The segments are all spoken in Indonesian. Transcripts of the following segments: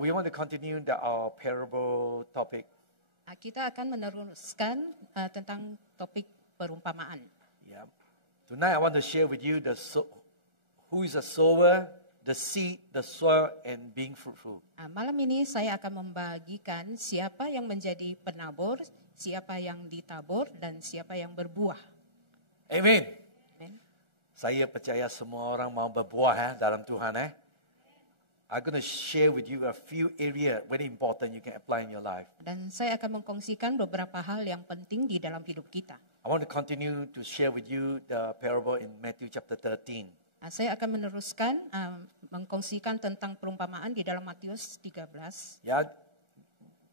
we want to continue our parable topic. Kita akan meneruskan tentang topik perumpamaan. Yeah. Tonight I want to share with you who is a sower, the seed, the soil, and being fruitful. Malam ini saya akan membagikan siapa yang menjadi penabur, siapa yang ditabur, dan siapa yang berbuah. Amen. Amen. Saya percaya semua orang mau berbuah dalam Tuhan. I'm going to share with you a few areas very important you can apply in your life. Dan saya akan mengkongsikan beberapa hal yang penting di dalam hidup kita. I want to continue to share with you the parable in Matthew chapter 13. Saya akan meneruskan mengkongsikan tentang perumpamaan di dalam Matius 13. Yeah,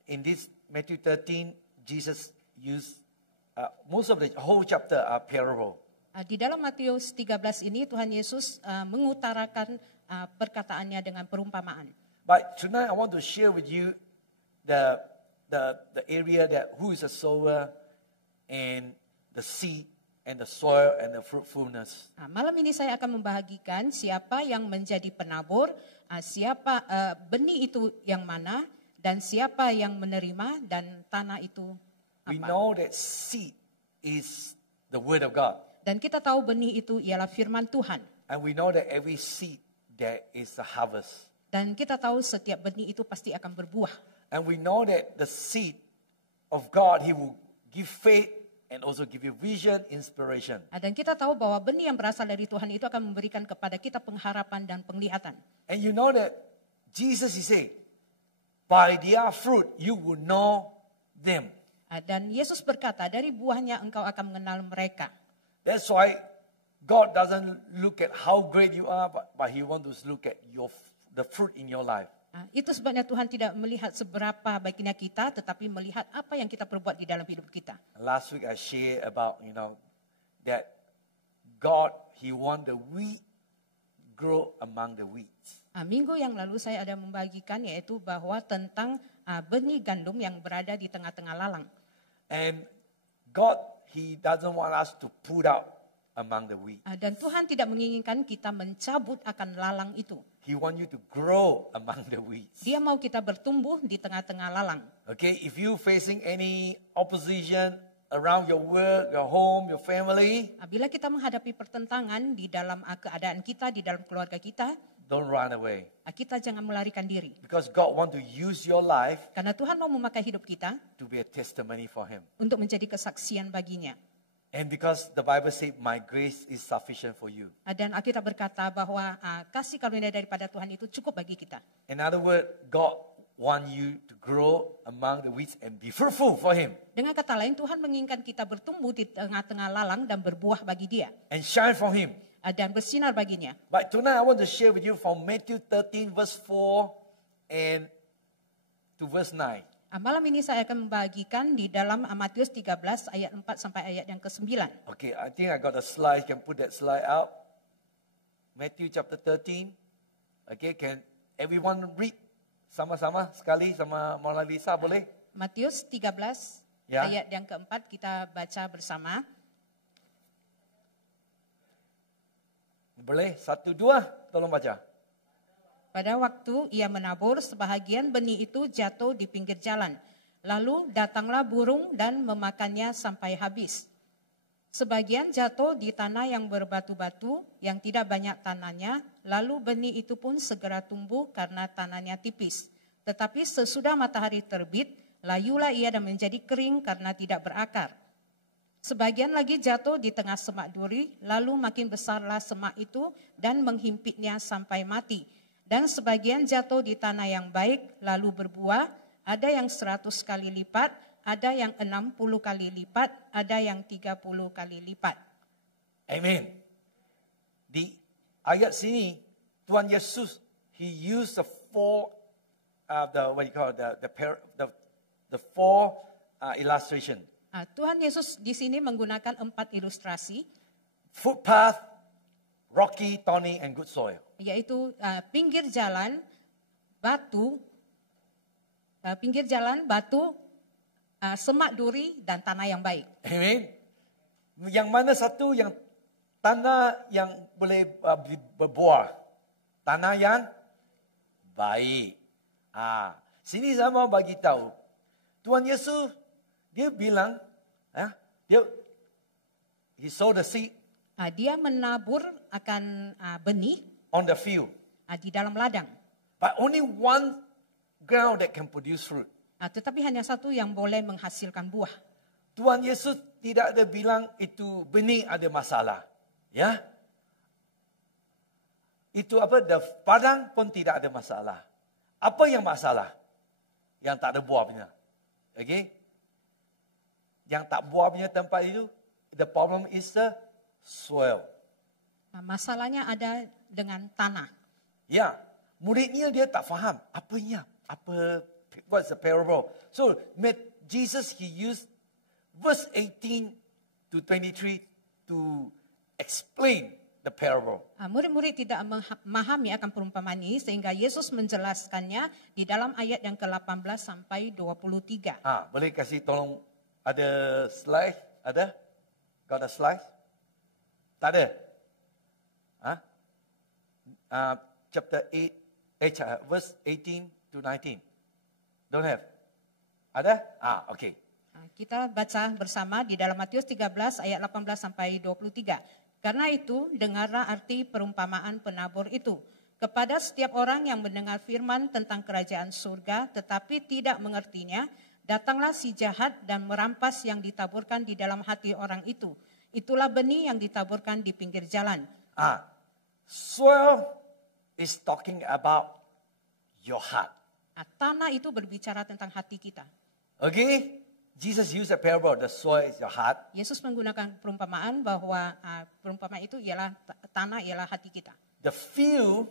in this Matthew 13, Jesus used most of the whole chapter are parable. Di dalam Matius 13 ini Tuhan Yesus mengutarakan perkataannya dengan perumpamaan. But tonight I want to share with you the area that who is a sower and the seed and the soil and the fruitfulness. Malam ini saya akan membagikan siapa yang menjadi penabur, siapa benih itu yang mana, dan siapa yang menerima dan tanah itu apa. We know that seed is the word of God. Dan kita tahu benih itu ialah firman Tuhan. And we know that every seed there is a harvest. Dan kita tahu setiap benih itu pasti akan berbuah. And we know that the seed of God, He will give faith and also give you vision, inspiration. Dan kita tahu bahwa benih yang berasal dari Tuhan itu akan memberikan kepada kita pengharapan dan penglihatan. And you know that Jesus, He said, by their fruit you will know them. Dan Yesus berkata, dari buahnya engkau akan mengenal mereka. That's why God doesn't look at how great you are, but He wants to look at the fruit in your life. Itu sebabnya Tuhan tidak melihat seberapa baiknya kita, tetapi melihat apa yang kita perbuat di dalam hidup kita. Last week I shared about, that God, He wants the wheat grow among the weeds. Minggu yang lalu saya ada membagikan yaitu bahwa tentang benih gandum yang berada di tengah-tengah lalang. And God, He doesn't want us to put out among the weeds. Dan Tuhan tidak menginginkan kita mencabut akan lalang itu. He wants you to grow among the weeds. Dia mau kita bertumbuh di tengah-tengah lalang. Okay, if you facing any opposition around your work, your home, your family, Bila kita menghadapi pertentangan di dalam keadaan kita, di dalam keluarga kita, don't run away. kita jangan melarikan diri. Because God wants to use your life Karena Tuhan mau memakai hidup kita to be a testimony for Him. untuk menjadi kesaksian baginya. And because the Bible says, my grace is sufficient for you. Dan Alkitab berkata bahwa kasih karunia daripada Tuhan itu cukup bagi kita. In other words, God wants you to grow among the weeds and be fruitful for Him. Dengan kata lain, Tuhan menginginkan kita bertumbuh di tengah-tengah lalang dan berbuah bagi Dia. And shine for Him. Dan bersinar baginya. But tonight I want to share with you from Matthew 13 verse 4 and to verse 9. Malam ini saya akan membagikan di dalam Matius 13 ayat 4 sampai ayat yang ke-9. Okay, I think I got a slide. You can put that slide out. Matthew chapter 13. Okay, can everyone read sama-sama sekali sama Mona Lisa boleh? Matius 13 Ya. ayat yang keempat kita baca bersama. Boleh? 1, 2, tolong baca. Pada waktu ia menabur, sebahagian benih itu jatuh di pinggir jalan. Lalu datanglah burung dan memakannya sampai habis. Sebagian jatuh di tanah yang berbatu-batu, yang tidak banyak tanahnya, lalu benih itu pun segera tumbuh karena tanahnya tipis. Tetapi sesudah matahari terbit, layulah ia dan menjadi kering karena tidak berakar. Sebagian lagi jatuh di tengah semak duri, lalu makin besarlah semak itu dan menghimpitnya sampai mati. Dan sebagian jatuh di tanah yang baik, lalu berbuah, ada yang 100 kali lipat, ada yang 60 kali lipat, ada yang 30 kali lipat. Amen. Di ayat sini, Tuhan Yesus, He used the four illustration. Tuhan Yesus di sini menggunakan 4 ilustrasi, Footpath, rocky, thorny, and good soil. yaitu pinggir jalan, batu, semak duri, dan tanah yang baik. Amen. Yang mana satu yang tanah yang boleh berbuah? Tanah yang baik. Sini saya mau bagi tahu. Tuhan Yesus, dia bilang, he sow the seed Dia menabur akan benih on the field. di dalam ladang. But only one ground that can produce fruit. Tetapi hanya satu yang boleh menghasilkan buah. Tuhan Yesus tidak ada bilang itu benih ada masalah. Ya. Itu the padang pun tidak ada masalah. Apa yang masalah? Yang tak ada buahnya. Okay? Yang tak buahnya tempat itu, the problem is the soil. Masalahnya ada dengan tanah. Ya, muridnya dia tak faham apanya, what's the parable. So Jesus he used verse 18 to 23 to explain the parable. Murid-murid tidak memahami akan perumpamaan ini sehingga Yesus menjelaskannya di dalam ayat yang ke-18 sampai 23. Boleh kasih tolong ada slide? Ada? Got a slide? Tak ada? Chapter 8, verse 18 to 19. Don't have? Ada? Okay. Kita baca bersama di dalam Matius 13 ayat 18 sampai 23. Karena itu, dengarlah arti perumpamaan penabur itu. Kepada setiap orang yang mendengar firman tentang kerajaan surga tetapi tidak mengertinya, datanglah si jahat dan merampas yang ditaburkan di dalam hati orang itu. Itulah benih yang ditaburkan di pinggir jalan. Soil is talking about your heart. Tanah itu berbicara tentang hati kita. Okay? Jesus used a parable, the soil is your heart. Yesus menggunakan perumpamaan bahwa perumpamaan itu ialah tanah ialah hati kita. The field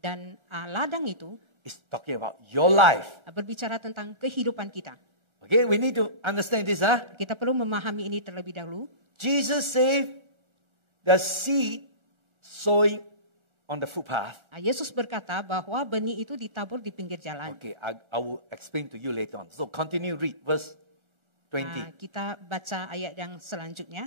Dan ladang itu is talking about your life. berbicara tentang kehidupan kita. Okay, we need to understand this. Kita perlu memahami ini terlebih dahulu. Jesus said the seed sowing on the footpath. Yesus berkata bahwa benih itu ditabur di pinggir jalan. Okay, I will explain to you later on. So continue read verse 20. Kita baca ayat yang selanjutnya.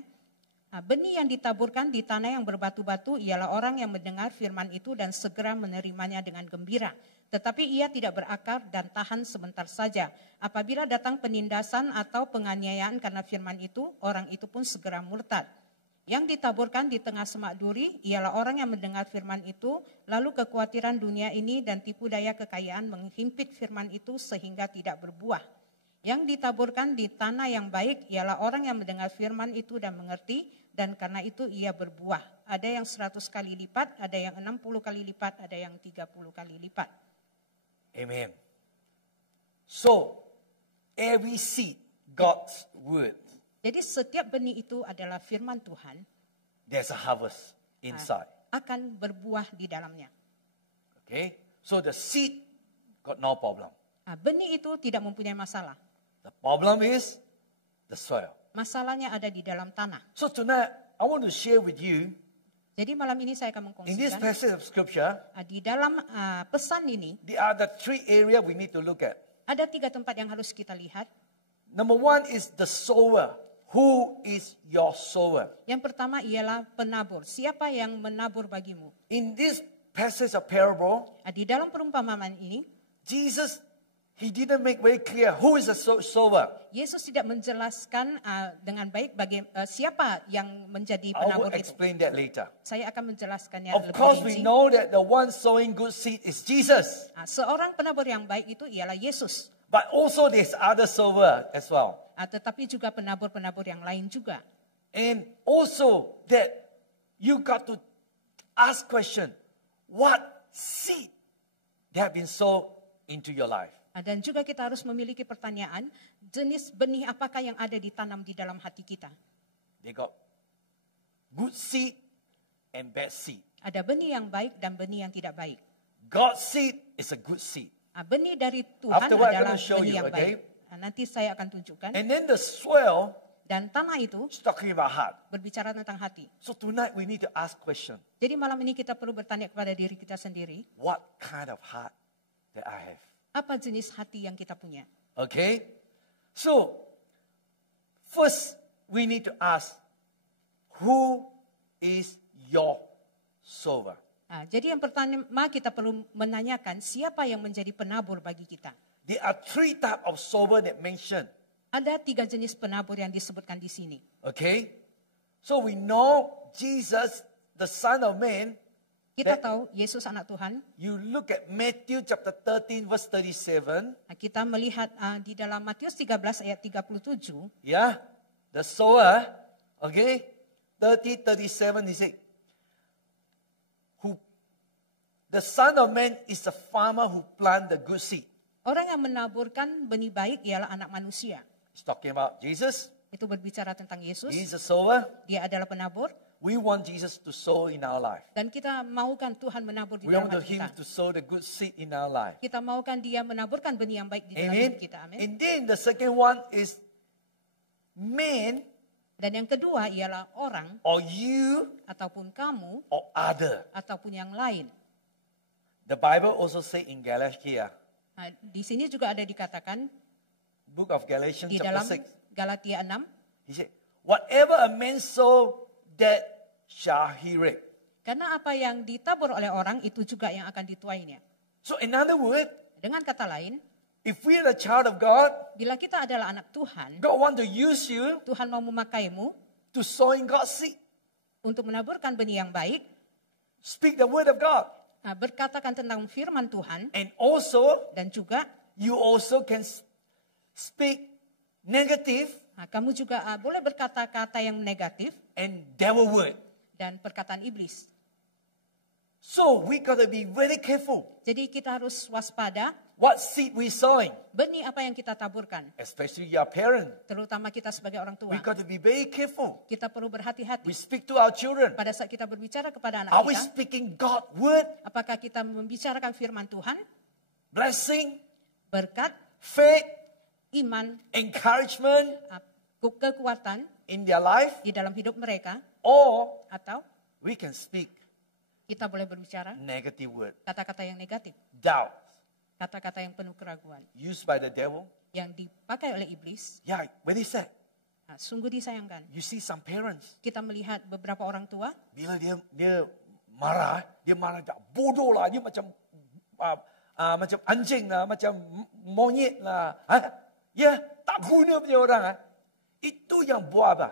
Benih yang ditaburkan di tanah yang berbatu-batu ialah orang yang mendengar firman itu dan segera menerimanya dengan gembira. Tetapi ia tidak berakar dan tahan sebentar saja. Apabila datang penindasan atau penganiayaan karena firman itu, orang itu pun segera murtad. Yang ditaburkan di tengah semak duri ialah orang yang mendengar firman itu, lalu kekhawatiran dunia ini dan tipu daya kekayaan menghimpit firman itu sehingga tidak berbuah. Yang ditaburkan di tanah yang baik ialah orang yang mendengar firman itu dan mengerti, dan karena itu ia berbuah. Ada yang 100 kali lipat, ada yang 60 kali lipat, ada yang 30 kali lipat. Amen. So, every seed, God's word, Jadi setiap benih itu adalah firman Tuhan. There's a harvest inside. Akan berbuah di dalamnya. Okay? So the seed got no problem. Benih itu tidak mempunyai masalah. The problem is the soil. Masalahnya ada di dalam tanah. So tonight, I want to share with you, Jadi malam ini saya akan in this mengkongsikan passage of scripture, di dalam pesan ini there are the three areas we need to look at. ada 3 tempat yang harus kita lihat. Number one is the sower. Who is your sower? Yang pertama ialah penabur. Siapa yang menabur bagimu? In this passage of parable, Di dalam perumpamaan ini, Jesus, he didn't make very clear who is the sower. Yesus tidak menjelaskan dengan baik siapa yang menjadi I will penabur itu. explain that later. Saya akan menjelaskannya Of lebih course, we rinci. know that the one sowing good seed is Jesus. Seorang penabur yang baik itu ialah Yesus. But also there's other sower as well. Tetapi juga penabur-penabur yang lain juga. And also that you got to ask question, what seed that have been sown into your life? Dan juga kita harus memiliki pertanyaan, jenis benih apakah yang ada ditanam di dalam hati kita? They got good seed and bad seed. Ada benih yang baik dan benih yang tidak baik. God's seed is a good seed. Benih dari Tuhan Afterward, I'm adalah gonna show benih you, yang okay? baik. Nanti saya akan tunjukkan. And then the soil Dan tanah itu is talking about heart. berbicara tentang hati. So tonight we need to ask question, Jadi malam ini kita perlu bertanya kepada diri kita sendiri, what kind of heart that I have? apa jenis hati yang kita punya? Okay? So, first we need to ask, who is your sower? Jadi yang pertama kita perlu menanyakan siapa yang menjadi penabur bagi kita. There are three types of sower that mentioned. Ada 3 jenis penabur yang disebutkan di sini. Okay? So we know Jesus, the Son of Man. Kita tahu Yesus anak Tuhan. You look at Matthew chapter 13 verse 37. Kita melihat di dalam Matius 13 ayat 37. Yeah, the sower, okay, 37, he said, the Son of Man is a farmer who plant the good seed. Orang yang menaburkan benih baik ialah anak manusia. He's talking about Jesus. Itu berbicara tentang Yesus. He's a sower. Dia adalah penabur. We want Jesus to sow in our life. Dan kita maukan Tuhan menabur di We dalam want hati Him kita. to sow the good seed in our life. Kita maukan dia menaburkan benih yang baik di dalam Amen. hidup kita. Amin. And then the second one is man Dan yang kedua ialah orang or you ataupun kamu or other. ataupun yang lain. The Bible also say in Galatia, Di sini juga ada dikatakan book of Galatians di chapter dalam 6. Galatia 6. He said, whatever a man sow, that shall he reap. Karena apa yang ditabur oleh orang itu juga yang akan dituainya. So in other words, Dengan kata lain, if we are a child of God, bila kita adalah anak Tuhan, God want to use you Tuhan mau memakaimu to sow in God's seed. untuk menaburkan benih yang baik, Speak the word of God. berkatakan tentang firman Tuhan, And also, dan juga you also can speak negative kamu juga boleh berkata-kata yang negatif and devil word. dan perkataan iblis. So we got to be very careful Jadi kita harus waspada what seed we sowing, benih apa yang kita taburkan, especially your parent. terutama kita sebagai orang tua. We got to be very careful. Kita perlu berhati-hati We speak to our children. pada saat kita berbicara kepada anak Are we kita. speaking God word, Apakah kita membicarakan firman Tuhan, blessing, berkat, faith, iman, encouragement kekuatan in their life, di dalam hidup mereka, or atau we can speak kita boleh berbicara negative word, kata-kata yang negatif, doubt, kata-kata yang penuh keraguan, used by the devil. yang dipakai oleh iblis. Yeah, very sad. Sungguh disayangkan. You see some parents, Kita melihat beberapa orang tua, bila dia marah tak bodoh lah, dia macam macam anjing lah, macam monyet lah. Ya, tak guna punya orang. Itu yang buah apa?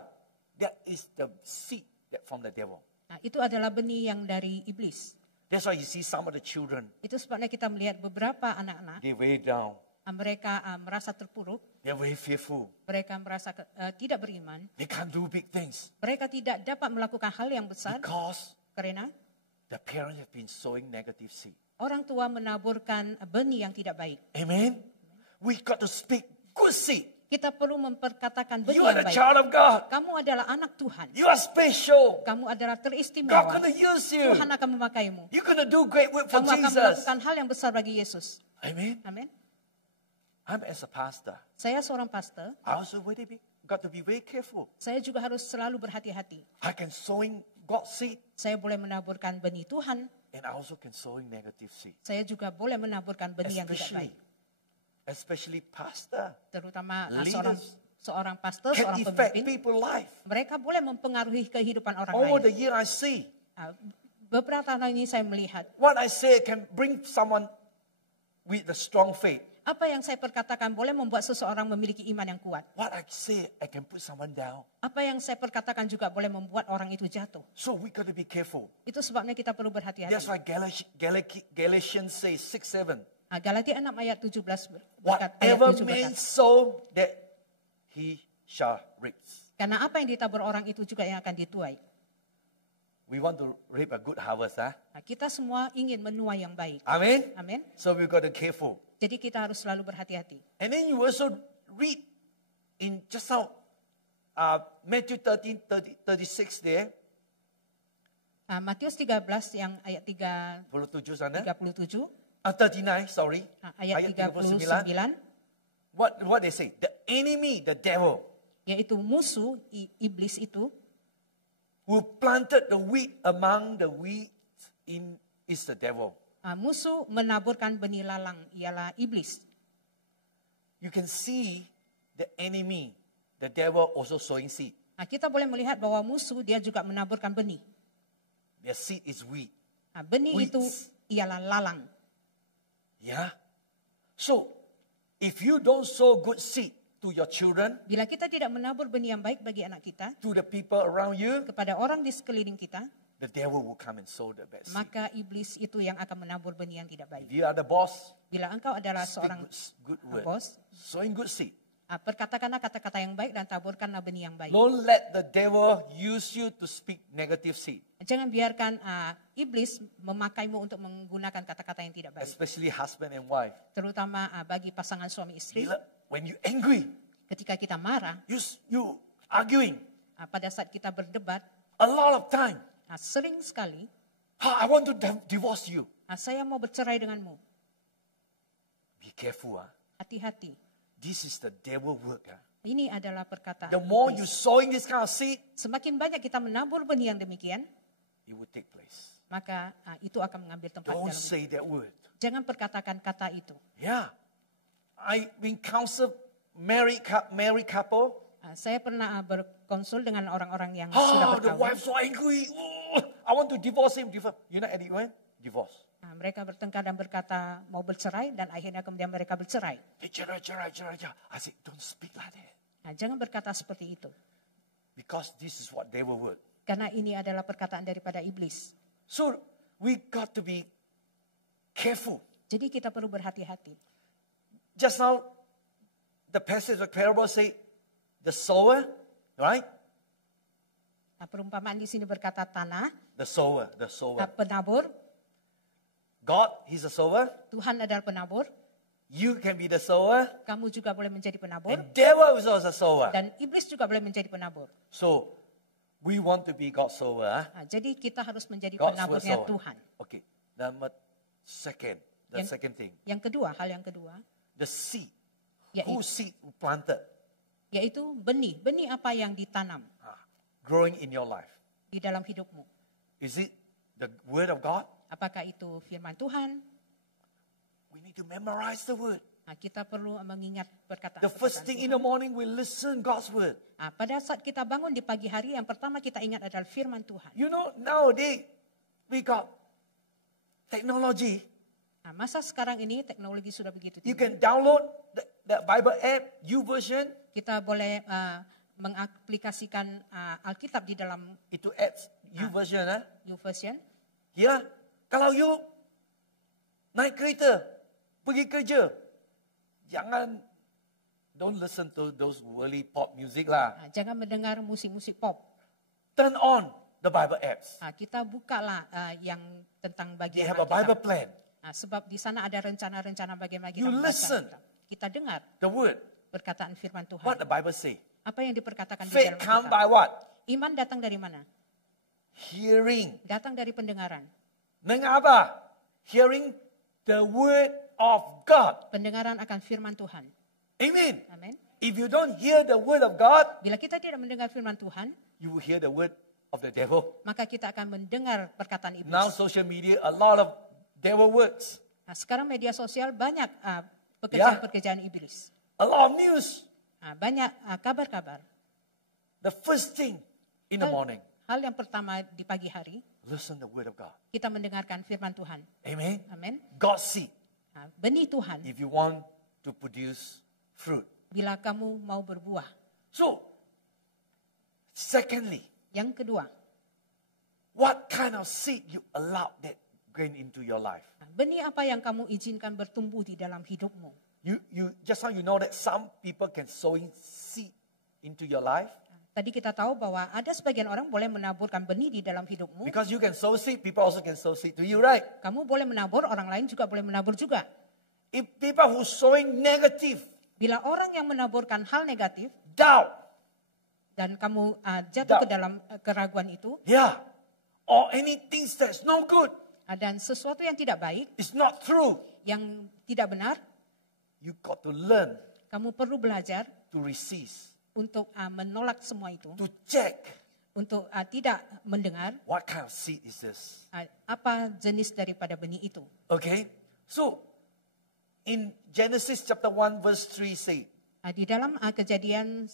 That is the seed that from the devil. itu adalah benih yang dari iblis. That's why you see some of the children, Itu sebabnya kita melihat beberapa anak-anak, they're very down. mereka merasa terpuruk, They're very fearful. mereka merasa tidak beriman, They can't do big things mereka tidak dapat melakukan hal yang besar because karena the parents have been sowing negative seed. orang tua menaburkan benih yang tidak baik. Amen? We got to speak good seed. Kita perlu memperkatakan benih You are yang the baik. child of God. Kamu adalah anak Tuhan. You are special. Kamu adalah God teristimewa. gonna use you. Tuhan akan memakaimu. You're gonna do great work for Kamu akan Jesus. melakukan hal yang besar bagi Yesus. Amen. Amin. I'm as a pastor. Saya seorang pastor. I also got to be very careful. Saya juga harus selalu berhati-hati. I can sowing God's seed, Saya boleh menaburkan benih Tuhan. and I also can sowing negative seed. Saya juga boleh menaburkan benih yang tidak baik. Especially pastor Terutama leaders seorang pastor, can seorang affect pemimpin. people's life. Mereka boleh mempengaruhi kehidupan orang Over lain. the year I see Beberapa tahun ini saya melihat what I say can bring someone with a strong faith. apa yang saya perkatakan boleh membuat seseorang memiliki iman yang kuat. What I say I can put someone down. Apa yang saya perkatakan juga boleh membuat orang itu jatuh. So we got to be careful. Itu sebabnya kita perlu berhati-hati. That's why Galatians says 6:7. Galatia 6 ayat 17 ayat Whatever 7 man berkata, sow, that he shall reap. karena apa yang ditabur orang itu juga yang akan dituai. We want to reap a good harvest, huh? Kita semua ingin menuai yang baik. Amen. Amin. So we got to be careful. Jadi kita harus selalu berhati-hati. And then you also read in just now Matthew 13:36 there, Matius 13 yang ayat 37 sana. 37, 39, sorry. ayat 39, What they say? The enemy, the devil, yaitu musuh iblis itu who planted the wheat among the weeds is the devil. musuh menaburkan benih lalang ialah iblis. You can see the enemy, the devil also sowing seed. Kita boleh melihat bahwa musuh dia juga menaburkan benih. Their seed is wheat. Benih itu Weeds. ialah lalang. Yeah. So, if you don't sow good seed to your children, Bila kita tidak menabur benih yang baik bagi anak kita, to the people around you, kepada orang di sekeliling kita, the devil will come and sow the bad seed. maka iblis itu yang akan menabur benih yang tidak baik. If you are the boss, Bila engkau adalah speak seorang good word. bos, Sowing good seed. perkatakanlah kata-kata yang baik dan taburkanlah benih yang baik. Don't let the devil use you to speak negative seed, Jangan biarkan iblis memakaimu untuk menggunakan kata-kata yang tidak baik. especially husband and wife. Terutama bagi pasangan suami istri. When you angry, Ketika kita marah, you arguing pada saat kita berdebat, a lot of time. sering sekali, I want to divorce you. saya mau bercerai denganmu. Be careful. Hati-hati. This is the devil work. Ini adalah perkataan The more you iblis. sowing this kind of seed, Semakin banyak kita menabur benih yang demikian, it will take place. maka itu akan mengambil tempat Don't dalam hidup. say that word. Jangan perkatakan kata itu. Yeah. I've been counsel married couple. Saya pernah berkonsul dengan orang-orang yang sudah The berkahwin. wife so angry. Oh, I want to divorce him. You know, at the end, divorce. Mereka bertengkar dan berkata mau bercerai dan akhirnya kemudian mereka bercerai. Cerai. I said, don't speak like that. Jangan berkata seperti itu. Because this is what devil word. Karena ini adalah perkataan daripada iblis. So we got to be careful. Jadi kita perlu berhati-hati. Just now, the passage of parable say, the sower, right? Perumpamaan di sini berkata tanah, The sower. penabur. God, He's a sower. Tuhan adalah penabur. You can be the sower. Kamu juga boleh menjadi penabur. And devil is also a sower. Dan iblis juga boleh menjadi penabur. So, we want to be God's sower. Jadi kita harus menjadi God's penaburnya sower. Tuhan. Okay. Number second. The second thing. Yang kedua, hal yang kedua, The seed. Yaitu- Whose seed planted? yaitu benih. Benih apa yang ditanam Growing in your life. di dalam hidupmu. Is it the word of God? Apakah itu firman Tuhan? We need to memorize the word. Kita perlu mengingat perkataan. The first thing in the morning, we listen God's word. Pada saat kita bangun di pagi hari, yang pertama kita ingat adalah firman Tuhan. You know, nowadays, we got technology. Masa sekarang ini teknologi sudah begitu You tinggi. can download the Bible app, YouVersion. Kita boleh mengaplikasikan Alkitab di dalam Itu apps, YouVersion. YouVersion. Ya, kalau you naik kereta, pergi kerja, jangan, don't listen to those worldly pop music lah. Jangan mendengar musik-musik pop. Turn on the Bible apps. Kita bukalah yang tentang They bagian have a Bible Alkitab. plan. Sebab di sana ada rencana-rencana bagaimana kita You membaca listen. Alkitab. Kita dengar The word, perkataan firman Tuhan. what the Bible say. Apa yang diperkatakan di Faith dalam come Alkitab. by what? Iman datang dari mana? Hearing. Datang dari pendengaran. Dengar apa? Hearing the word of God. Pendengaran akan firman Tuhan. Amen. Amin. If you don't hear the word of God, Bila kita tidak mendengar firman Tuhan, you will hear the word of the devil. maka kita akan mendengar perkataan iblis. Now social media, a lot of devil words. Sekarang media sosial banyak pekerjaan-pekerjaan iblis. A lot of news. Banyak kabar-kabar. The first thing in the morning, Hal yang pertama di pagi hari, listen the word of God. kita mendengarkan firman Tuhan. Amen. Amin. God's seed. Benih Tuhan, If you want to produce fruit. bila kamu mau berbuah. So, secondly, Yang kedua, what kind of seed you allow that going into your life? benih apa yang kamu izinkan bertumbuh di dalam hidupmu? You just how you know that some people can sowing seed into your life Tadi kita tahu bahwa ada sebagian orang boleh menaburkan benih di dalam hidupmu. because you can sow seed, people also can sow seed to you, right? Kamu boleh menabur, orang lain juga boleh menabur juga. If people who sowing negative, Bila orang yang menaburkan hal negatif doubt, dan kamu jatuh Doubt. ke dalam keraguan itu, yeah, or anything that's no good, dan sesuatu yang tidak baik, it's not true, yang tidak benar, you got to learn kamu perlu belajar to resist, untuk menolak semua itu, to check untuk tidak mendengar what kind of seed is this. apa jenis daripada benih itu. Okay, so in Genesis chapter 1 verse 3 say, Di dalam Kejadian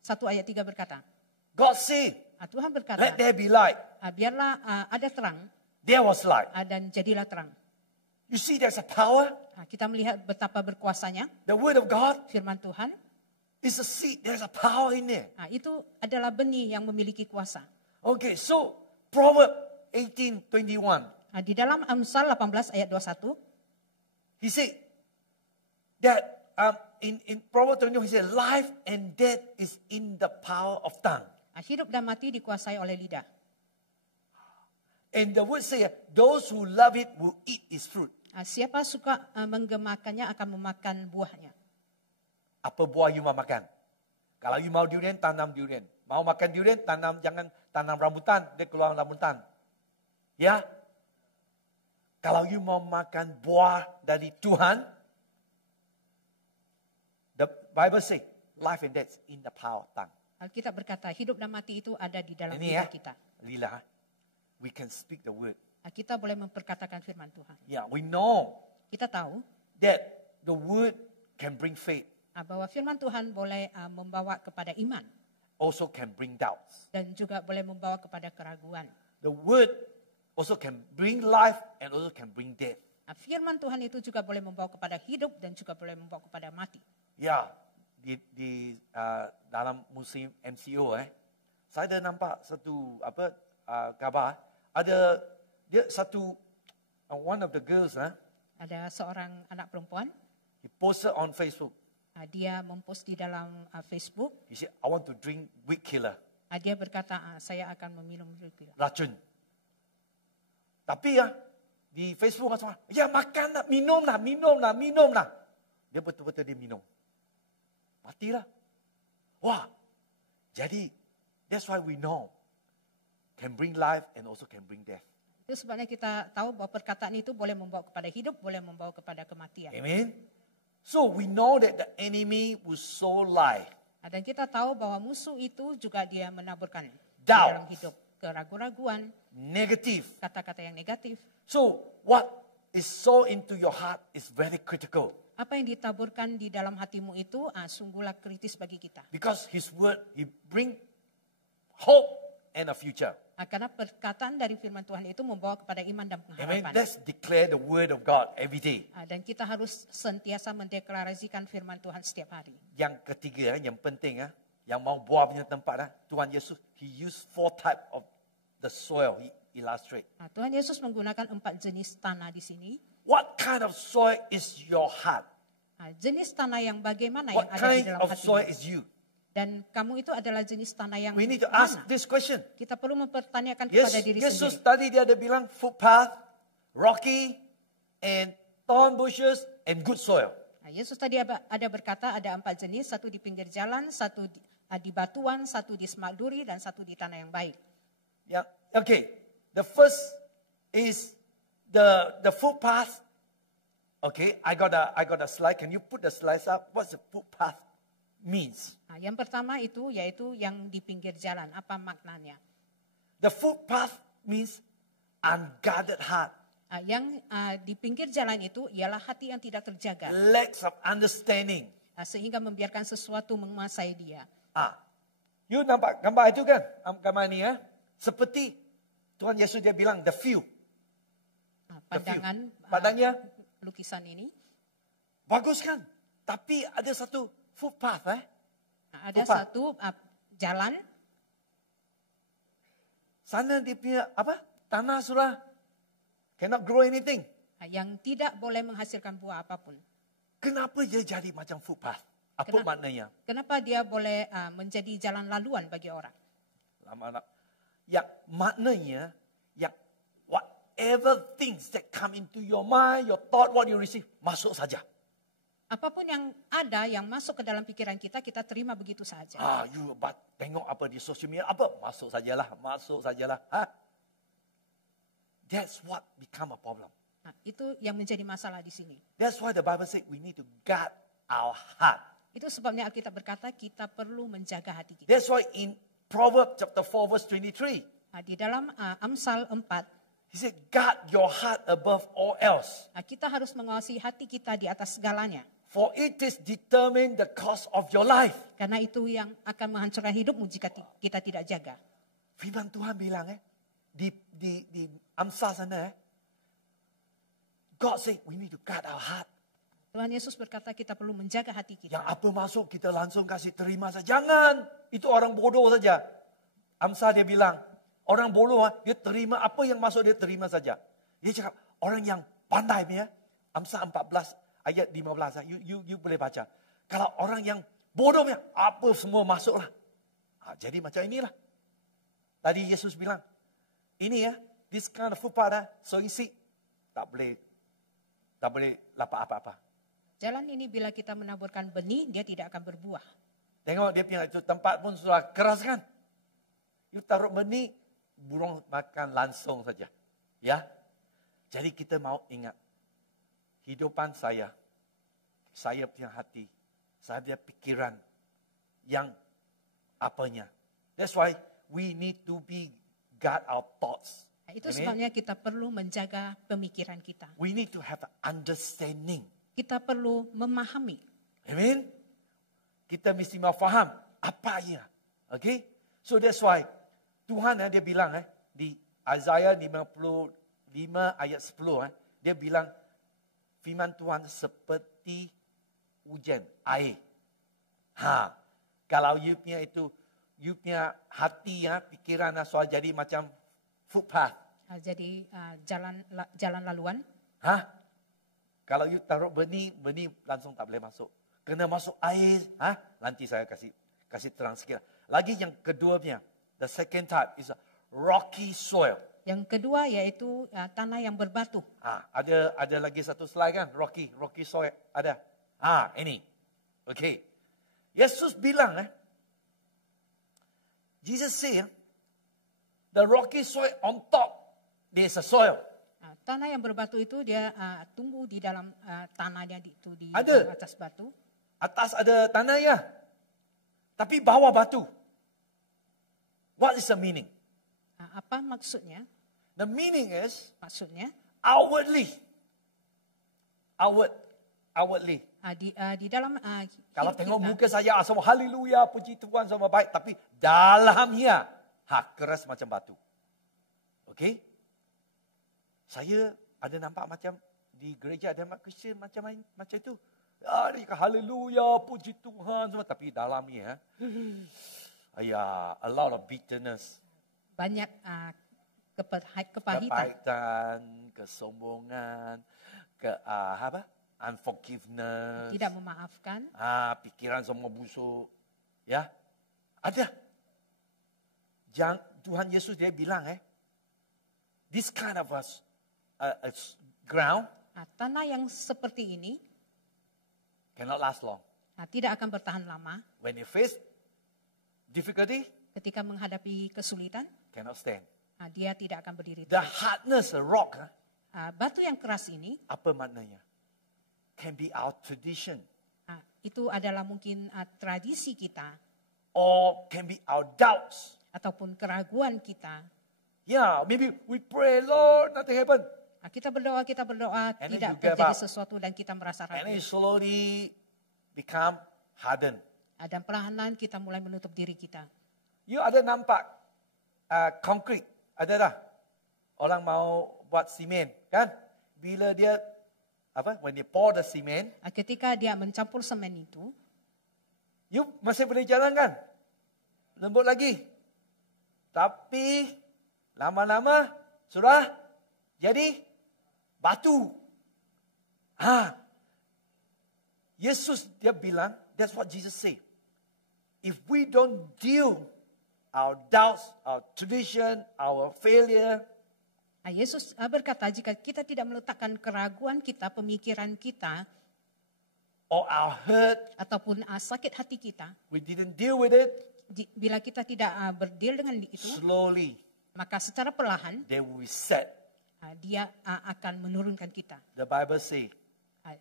1 ayat 3 berkata, God say, Tuhan berkata, let there be light. biarlah ada terang. there was light. dan jadilah terang. You see there's a power. Kita melihat betapa berkuasanya The word of God firman Tuhan. is a seed. There's a power in there. Itu adalah benih yang memiliki kuasa. Okay, so Proverbs 18:21. Di dalam Amsal 18 ayat 21, He said that in Proverbs 21, he said, life and death is in the power of tongue. hidup dan mati dikuasai oleh lidah. And the word say, those who love it will eat its fruit. Siapa suka menggemakannya akan memakan buahnya. Apa buah you mau makan? Kalau you mau durian, tanam durian. Mau makan durian, jangan tanam rambutan, dia keluar rambutan. Ya? Kalau you mau makan buah dari Tuhan, the Bible say, life and death in the power of tongue. Alkitab berkata, hidup dan mati itu ada di dalam Ini ya, lidah kita. Lila, we can speak the word. Kita boleh memperkatakan firman Tuhan. Yeah, we know Kita tahu that the word can bring faith, bahwa firman Tuhan boleh membawa kepada iman also can bring doubts. dan juga boleh membawa kepada keraguan. The word also can bring life and also can bring death. Firman Tuhan itu juga boleh membawa kepada hidup dan juga boleh membawa kepada mati. Ya, di dalam musim MCO saya ada nampak satu kabar, ada dia satu one of the girls Ada seorang anak perempuan, he posted on Facebook. dia mempost di dalam Facebook. He said, I want to drink weed killer, Dia berkata, saya akan meminum racun. Tapi di Facebook macam, ya makan lah, minum lah. Dia betul-betul dia minum. Matilah. Wah, jadi that's why we know can bring life and also can bring death. Itu sebabnya kita tahu bahwa perkataan itu boleh membawa kepada hidup, boleh membawa kepada kematian. Amen. So we know that the enemy will sow lie. Dan kita tahu bahwa musuh itu juga dia menaburkan di Doubt. dalam hidup keraguan-raguan, Negative. kata-kata yang negatif. So what is sown into your heart is very critical. Apa yang ditaburkan di dalam hatimu itu sungguhlah kritis bagi kita. Because his word, he bring hope and a future. Karena perkataan dari firman Tuhan itu membawa kepada iman dan Amen. pengharapan. Let's declare the word of God every day. Dan kita harus sentiasa mendeklarasikan firman Tuhan setiap hari. Yang ketiga, yang penting, yang mau buah punya tempat, Tuhan Yesus, he used 4 type of the soil, he illustrate. Tuhan Yesus menggunakan 4 jenis tanah di sini. What kind of soil is your heart? Jenis tanah yang bagaimana yang What ada di kind dalam of hatimu. soil is you? Dan kamu itu adalah jenis tanah yang We need to ask mana? this question. Kita perlu mempertanyakan Yes, kepada diri Yesus sendiri. tadi dia ada bilang footpath, rocky, and thorn bushes, and good soil. Yesus tadi ada berkata ada 4 jenis, satu di pinggir jalan, satu di batuan, satu di semak duri, dan satu di tanah yang baik. Yeah. Okay. The first is the footpath. Okay, I got a slide. Can you put the slides up? What's the footpath means? Yang pertama itu yaitu yang di pinggir jalan. Apa maknanya? The footpath means unguarded heart. Yang di pinggir jalan itu ialah hati yang tidak terjaga, Lacks of understanding. sehingga membiarkan sesuatu menguasai dia. You nampak gambar itu kan? Gambar ni seperti Tuhan Yesus dia bilang the view. Pandangan Padanya lukisan ini. bagus kan? Tapi ada satu footpath Ada Lupa. satu jalan. Sana dia punya tanah sudah cannot grow anything. Yang tidak boleh menghasilkan buah apapun. Kenapa dia jadi macam footpath? Apa maknanya? Kenapa dia boleh menjadi jalan laluan bagi orang? Yang maknanya, yang whatever things that come into your mind, your thought, what you receive, masuk saja. Apapun yang ada, yang masuk ke dalam pikiran kita, kita terima begitu saja. You tengok apa di social media, masuk sajalah. That's what become a problem. Itu yang menjadi masalah di sini. That's why the Bible said we need to guard our heart. Itu sebabnya Alkitab berkata kita perlu menjaga hati kita. That's why in Proverbs chapter 4 verse 23, Di dalam Amsal 4, he said, guard your heart above all else. kita harus mengawasi hati kita di atas segalanya. For it is determined the cost of your life. Karena itu yang akan menghancurkan hidupmu jika kita tidak jaga. Firman Tuhan bilang di Amsal sana, God say we need to guard our heart. Tuhan Yesus berkata kita perlu menjaga hati kita. Yang apa masuk kita langsung kasih terima saja. Jangan, itu orang bodoh saja. Amsal dia bilang, orang bodoh dia terima apa yang masuk dia terima saja. Dia cakap orang yang pandai ya. Amsal 14 ayat 15. You boleh baca. Kalau orang yang bodoh ya, apa semua masuklah. Jadi macam inilah. Tadi Yesus bilang, ini ya, this kind of footpath, so isi, tak boleh dapat apa-apa. Jalan ini bila kita menaburkan benih, dia tidak akan berbuah. Tengok dia punya itu tempat pun sudah keras kan. You taruh benih, burung makan langsung saja. Ya. Jadi kita mau ingat, hidupan saya punya hati, saya punya pikiran yang apanya. That's why we need to guard our thoughts. Itu sebabnya kita perlu menjaga pemikiran kita. We need to have understanding. Kita perlu memahami. Amen. Kita mesti mau faham apa ia. Okay? So that's why Tuhan dia bilang di Isaiah 55 ayat 10 dia bilang firman Tuhan seperti hujan air. Kalau you punya hati pikiran soal jadi macam footpath. Jadi jalan laluan. Kalau you taruh benih langsung tak boleh masuk. Kena masuk air. Nanti saya kasih terang sikit. Lagi yang keduanya, the second type is a rocky soil. Yang kedua yaitu tanah yang berbatu. Ada lagi satu slide kan, rocky soil ada. Ini. Okay. Yesus bilang Jesus say the rocky soil on top there is a soil. Tanah yang berbatu itu dia tumbuh di dalam tanahnya itu di atas batu. Atas ada tanah ya. Tapi bawah batu. What is the meaning? Apa maksudnya? The meaning is maksudnya outwardly. Di dalam kalau tengok muka saya semua haleluya, puji Tuhan semua baik, tapi dalamnya keras macam batu. Okay? Saya ada nampak macam di gereja ada Kristian macam itu. Haleluya, puji Tuhan semua, tapi dalamnya a lot of bitterness. Banyak kepahitan, kesombongan, unforgiveness. Tidak memaafkan. Pikiran semua busuk. Ya, ada. Tuhan Yesus dia bilang this kind of ground. Tanah yang seperti ini cannot last long. Tidak akan bertahan lama. When you face difficulty, ketika menghadapi kesulitan, cannot stand. Dia tidak akan berdiri. The hardness, a rock. Batu yang keras ini. Apa maknanya? Can be our tradition. Itu adalah mungkin tradisi kita. Or can be our doubts. Ataupun keraguan kita. Yeah, maybe we pray, Lord, nothing happen. Kita berdoa, and tidak terjadi sesuatu dan kita merasa ragu. And then slowly become hardened. Dan perlahan kita mulai menutup diri kita. You ada nampak konkret, ada dah. Orang mau buat simen, kan? Bila dia when they pour the cement, ketika dia mencampur semen itu, you masih boleh jalan kan? Lembut lagi. Tapi lama-lama sudah jadi batu. Yesus dia bilang, that's what Jesus say. If we don't deal our doubts, our tradition, our failure, Yesus berkata jika kita tidak meletakkan keraguan kita, pemikiran kita, or our hurt, ataupun sakit hati kita, we didn't deal with it, bila kita tidak berdeal dengan itu, slowly, maka secara perlahan, they will set. Dia akan menurunkan kita. The Bible say,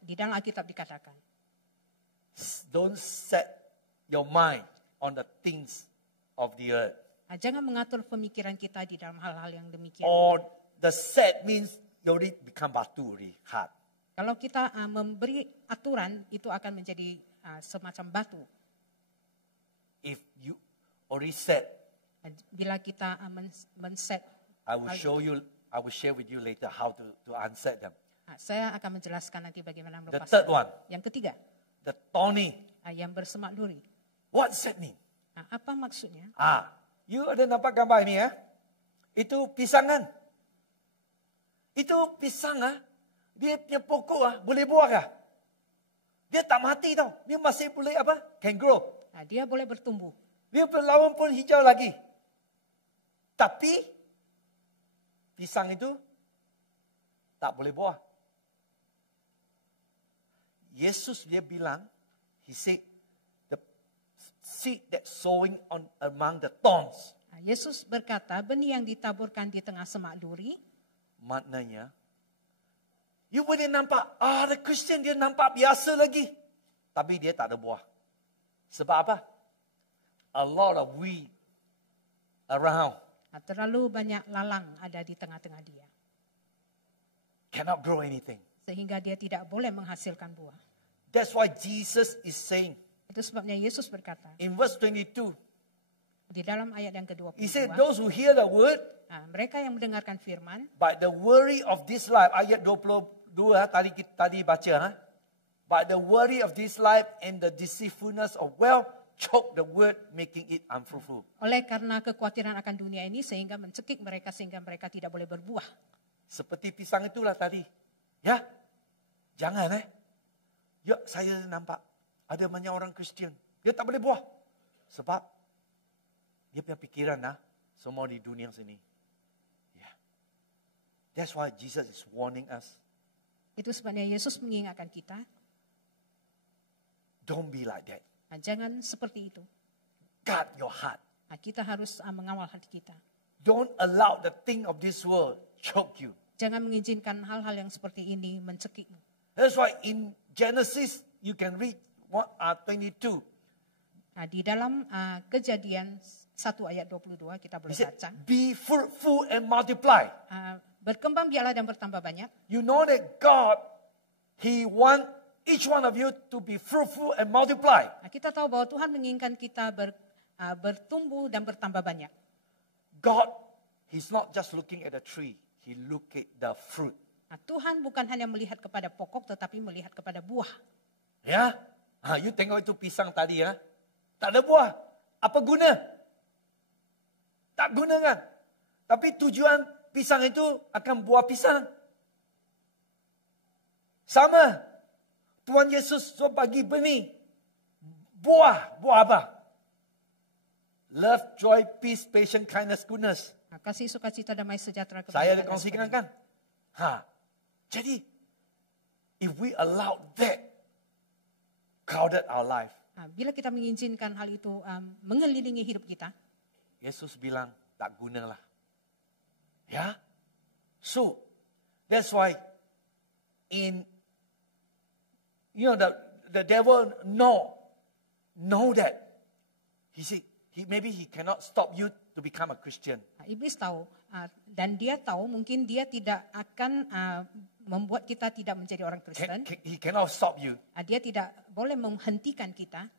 di dalam Alkitab dikatakan, don't set your mind on the things of the earth. Jangan mengatur pemikiran kita di dalam hal-hal yang demikian. Or the set means you already become batu, already hard. Kalau kita memberi aturan, itu akan menjadi semacam batu. If you already set, bila kita men-set I will share with you later how to answer them. Saya akan menjelaskan nanti bagaimana The melepas. third one, Yang ketiga, the thorny. yang bersemak duri. What's that mean? Apa maksudnya? You ada nampak gambar ini ya? Itu pisangan. Itu pisang dia punya pokok boleh buah Dia tak mati tau. Dia masih boleh can grow. Dia boleh bertumbuh. Dia lawan pun hijau lagi. Tapi pisang itu tak boleh buah. Yesus dia bilang, he said, the seed that sowing on among the thorns. Yesus berkata, benih yang ditaburkan di tengah semak duri. Maknanya, you boleh nampak, the Christian dia nampak biasa lagi. Tapi dia tak ada buah. Sebab apa? A lot of weed around. Terlalu banyak lalang ada di tengah-tengah dia. Cannot grow anything. Sehingga dia tidak boleh menghasilkan buah. That's why Jesus is saying, Itu sebabnya Yesus berkata, in verse 22, di dalam ayat yang ke-22, he said, those who hear the word, mereka yang mendengarkan firman, but the worry of this life, ayat 22 tadi baca, but the worry of this life and the deceitfulness of wealth choke the word, making it unfruitful. oleh karena kekhawatiran akan dunia ini sehingga mencekik mereka sehingga mereka tidak boleh berbuah. Seperti pisang itulah tadi. Ya, jangan Ya, saya nampak ada banyak orang Kristian, dia tak boleh buah. Sebab dia punya pikiran semua di dunia sini. Yeah. That's why Jesus is warning us. Itu sebabnya Yesus mengingatkan kita, Don't be like that. Jangan seperti itu. Guard your heart. Kita harus mengawal hati kita. Don't allow the thing of this world choke you. Jangan mengizinkan hal-hal yang seperti ini mencekikmu. That's why in Genesis you can read 22. Di dalam Kejadian 1 ayat 22 kita boleh He said, baca. be fruitful and multiply. Berkembang biaklah dan bertambah banyak. You know that God, He want each one of you to be fruitful and multiply. Kita tahu bahwa Tuhan menginginkan kita bertumbuh dan bertambah banyak. God, He's not just looking at the tree. He look at the fruit. Tuhan bukan hanya melihat kepada pokok tetapi melihat kepada buah. Ya, you tengok itu pisang tadi tak ada buah. Apa guna? Tak guna kan? Tapi tujuan pisang itu akan buah pisang. Sama. Tuhan Yesus bagi benih. Buah apa? Love, joy, peace, patience, kindness, goodness. Kasih, sukacita, damai, sejahtera. Saya ada kongsikan kan? Jadi, if we allow that crowded our life. Bila kita mengizinkan hal itu mengelilingi hidup kita. Yesus bilang, tak gunalah. Ya? So, that's why the devil know that. He said, maybe he cannot stop you to become a Christian. Iblis tahu dan dia tahu mungkin dia tidak akan membuat kita tidak menjadi orang Kristen. He cannot stop you. Dia tidak boleh menghentikan kita.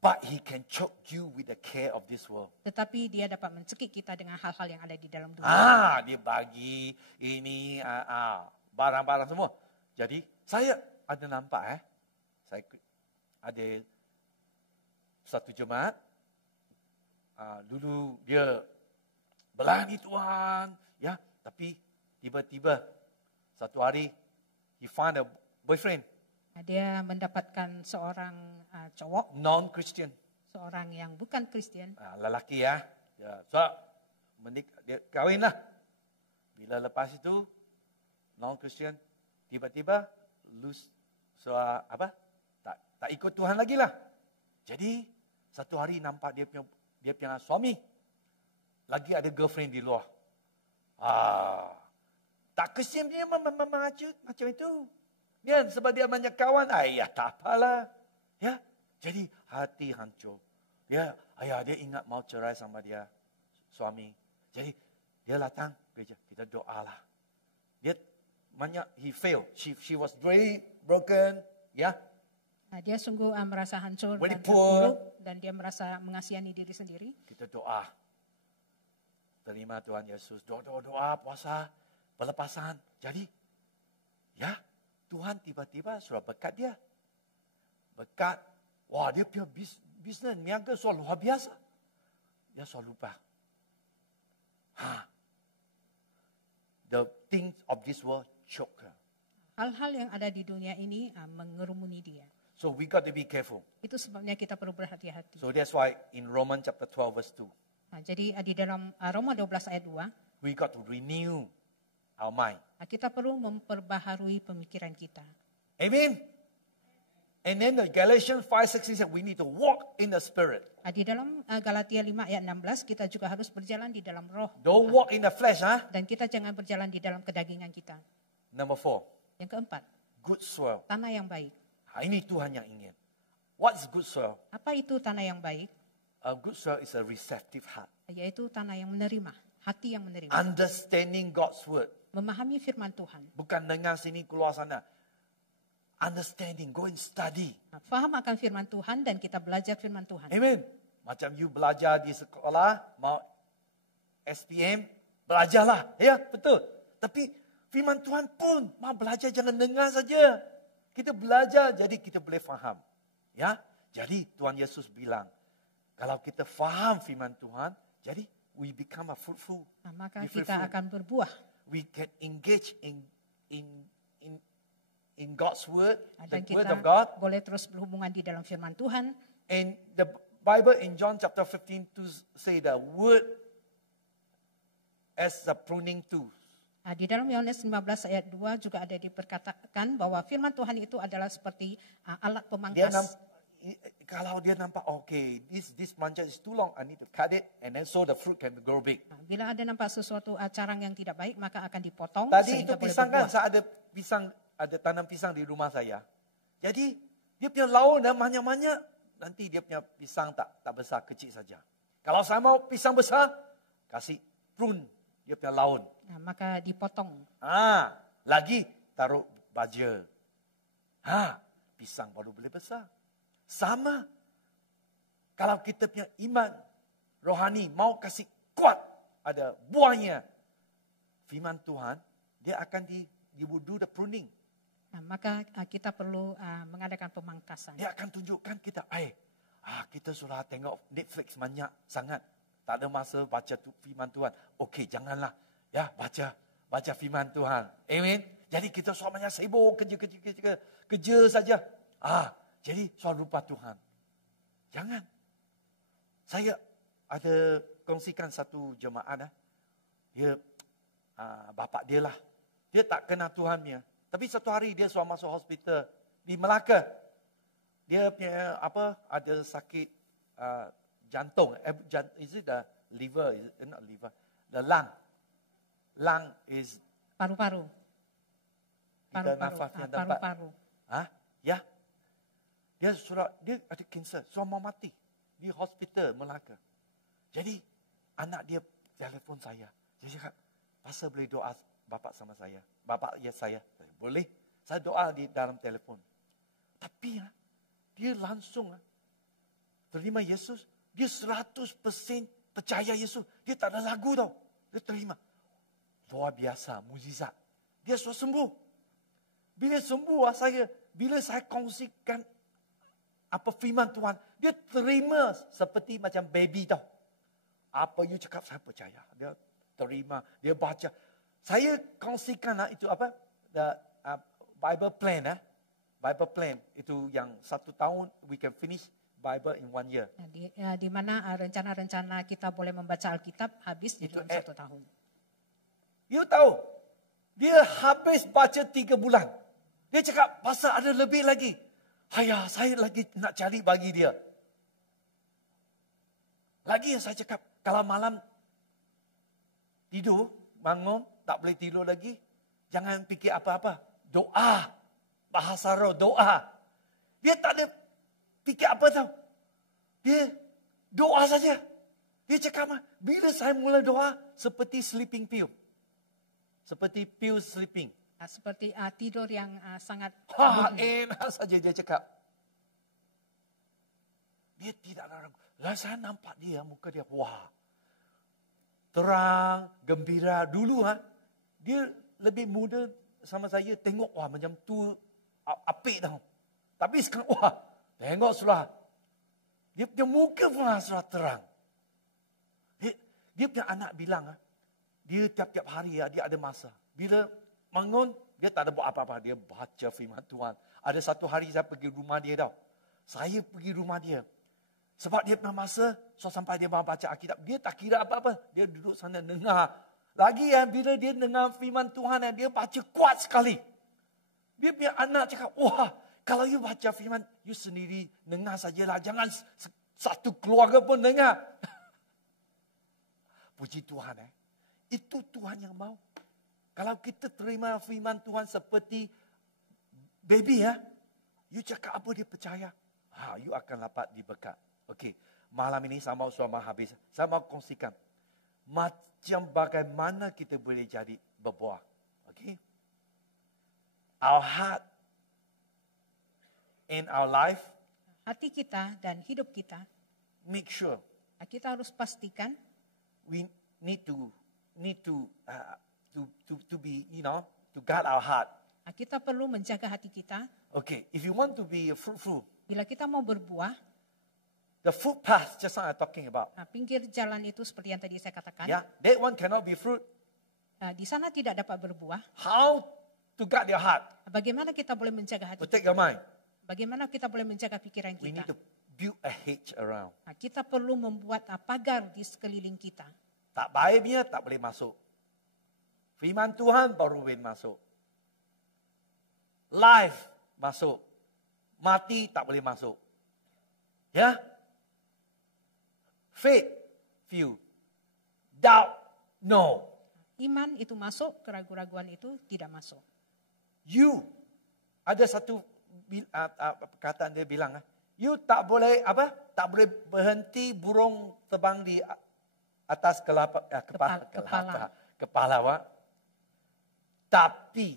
But he can choke you with the care of this world. Tetapi dia dapat mencekik kita dengan hal-hal yang ada di dalam dunia. Dia bagi ini barang-barang semua. Jadi saya ada nampak saya ada satu jemaat dulu dia belani Tuhan, ya, tapi tiba-tiba satu hari he find a boyfriend. Dia mendapatkan seorang cowok, non-Christian, seorang yang bukan Kristen. Lelaki ya, so dia kahwin lah. Bila lepas itu non-Christian, tiba-tiba tak ikut Tuhan lagi lah. Jadi satu hari nampak dia punya suami lagi ada girlfriend di luar. Tak Kristian dia macam itu. Ya, sebab dia banyak kawan, tak apalah. Ya, jadi hati hancur. Dia ingat mau cerai sama dia suami. Jadi dia datang gereja, kita doalah. Dia banyak he failed. She was very broken, ya. Dia sungguh merasa hancur Very dan poor. terpuruk dan dia merasa mengasihani diri sendiri. Kita doa. terima Tuhan Yesus. Doa, puasa, pelepasan. Jadi, ya, Tuhan tiba-tiba sudah berkat dia. Berkat, wah dia punya bisnes, niaga soal luar biasa. Dia soal lupa. The things of this world choke her. Hal-hal yang ada di dunia ini mengerumuni dia. So we got to be careful. Itu sebabnya kita perlu berhati-hati. So that's why in Romans chapter 12 verse 2, Jadi di dalam Roma 12 ayat 2, we got to renew our mind. kita perlu memperbaharui pemikiran kita. Amen. And then the Galatians 5:16 said we need to walk in the Spirit. Di dalam Galatia 5 ayat 16 kita juga harus berjalan di dalam roh. Don't walk in the flesh, Dan kita jangan berjalan di dalam kedagingan kita. Number 4, Yang keempat, good soil. tanah yang baik. Ini Tuhan yang ingin. What's good soil? Apa itu tanah yang baik? A good soil is a receptive heart. Yaitu tanah yang menerima, hati yang menerima. Understanding God's word. Memahami firman Tuhan. Bukan dengar sini keluar sana. Understanding, go and study. Faham akan firman Tuhan dan kita belajar firman Tuhan. Amen. Macam you belajar di sekolah, mau SPM, belajarlah. Ya, betul. Tapi firman Tuhan pun mau belajar, jangan dengar saja. Kita belajar, jadi kita boleh faham. Ya, jadi Tuhan Yesus bilang, kalau kita faham firman Tuhan, jadi we become a fruitful. Maka Be kita fruitful. akan berbuah. We can engage in God's word, the Dan word kita of God. boleh terus berhubungan di dalam firman Tuhan. And the Bible in John chapter 15 to say the word as a pruning tool. Di dalam Yohanes 15 ayat 2 juga ada diperkatakan bahwa firman Tuhan itu adalah seperti alat pemangkas. Kalau dia nampak, okay, this mancha is too long, I need to cut it, and then so the fruit can grow big. Bila ada nampak sesuatu carang yang tidak baik, maka akan dipotong Tadi itu sehingga boleh pisang kan, berbuah. saya ada tanam pisang di rumah saya. Jadi dia punya laun dan banyak-banyak, nanti dia punya pisang tak besar, kecil saja. Kalau saya mau pisang besar, kasih prune dia punya laun. Maka dipotong. Lagi taruh baja. Pisang baru boleh besar. Sama. Kalau kita punya iman rohani mau kasih kuat, ada buahnya. Firman Tuhan, dia akan you will do the pruning. Maka kita perlu mengadakan pemangkasan. Dia akan tunjukkan kita, kita sudah tengok Netflix banyak sangat. Tak ada masa baca firman Tuhan. Okey, janganlah. Ya, baca firman Tuhan. Amen. Jadi kita sudah banyak sibuk kerja saja. Jadi soal lupa Tuhan. Jangan. Saya ada kongsikan satu jemaah. Dia, bapak dia lah. Dia tak kenal Tuhan punya. Tapi satu hari dia sudah masuk hospital di Melaka. Dia punya ada sakit jantung. Is it the liver? Not liver. The lung. Lung is Paru-paru. kita nafasnya tempat. Paru-paru. Ya. Dia ada kanser, sudah mau mati di hospital Melaka. Jadi anak dia telefon saya. Dia cakap, "Pastor boleh doa bapak sama saya?" Bapak ya saya. Boleh. Saya doa di dalam telefon. Tapi dia langsung terima Yesus. Dia 100% percaya Yesus. Dia tak ada lagu tau. Dia terima. Luar biasa, mukjizat. Dia sudah sembuh. Bila sembuh bila saya kongsikan apa firman Tuhan, dia terima seperti macam baby tau. Apa you cakap saya percaya. Dia terima, dia baca. Saya kongsikan itu the Bible plan. Bible plan itu yang 1 tahun we can finish Bible in 1 year. Di mana rencana-rencana kita boleh membaca Alkitab habis di dalam 1 tahun. You tahu, dia habis baca 3 bulan. Dia cakap, pasal ada lebih lagi. Saya lagi nak cari bagi dia. Lagi yang saya cakap, kalau malam tidur, bangun, tak boleh tidur lagi, jangan fikir apa-apa. Doa. Bahasa roh, doa. Dia tak ada fikir apa tahu. Dia doa saja. Dia cakap, bila saya mula doa, seperti sleeping pill. Seperti pill sleeping. Seperti tidur yang sangat enak saja dia cakap. Dia tidak ada ragu. Lah saya nampak dia, muka dia, wah. terang, gembira. Dulu dia lebih muda sama saya, tengok wah macam tu apik dah. Tapi sekarang wah, tengok sudah. Dia punya muka pun sudah terang. Dia punya anak bilang, dia tiap-tiap hari dia ada masa. Bila bangun, dia tak ada buat apa-apa. Dia baca firman Tuhan. Ada satu hari saya pergi rumah dia tau. Saya pergi rumah dia. Sebab dia punya masa, so sampai dia baca Alkitab. Dia tak kira apa-apa. Dia duduk sana dengar. Lagi bila dia dengar firman Tuhan, dia baca kuat sekali. Dia punya anak cakap, wah, kalau you baca firman, you sendiri dengar sajalah. Jangan satu keluarga pun dengar. Puji Tuhan. Itu Tuhan yang mau. Kalau kita terima firman Tuhan seperti baby you cakap apa dia percaya. You akan dapat diberkat. Okey, malam ini saya mau habis. Saya mau kongsikan macam bagaimana kita boleh jadi berbuah. Okey. Our heart in our life, Hati kita dan hidup kita, make sure kita harus pastikan we need to be, to guard our heart. kita perlu menjaga hati kita. Okay, if you want to be fruitful, Bila kita mau berbuah, the footpath just now I'm talking about, pinggir jalan itu seperti yang tadi saya katakan, that one cannot be fruit. di sana tidak dapat berbuah. How to guard your heart? Bagaimana kita boleh menjaga hati Protect kita? your mind. Bagaimana kita boleh menjaga pikiran We need kita? to build a hedge around. Kita perlu membuat pagar di sekeliling kita. Tak baiknya tak boleh masuk. Firman Tuhan baru boleh masuk. Life masuk. Mati tak boleh masuk. Ya? Faith, few. Doubt, no. Iman itu masuk, keraguan-raguan itu tidak masuk. You, ada satu perkataan dia bilang, you tak boleh tak boleh berhenti burung terbang di atas kepala. Tapi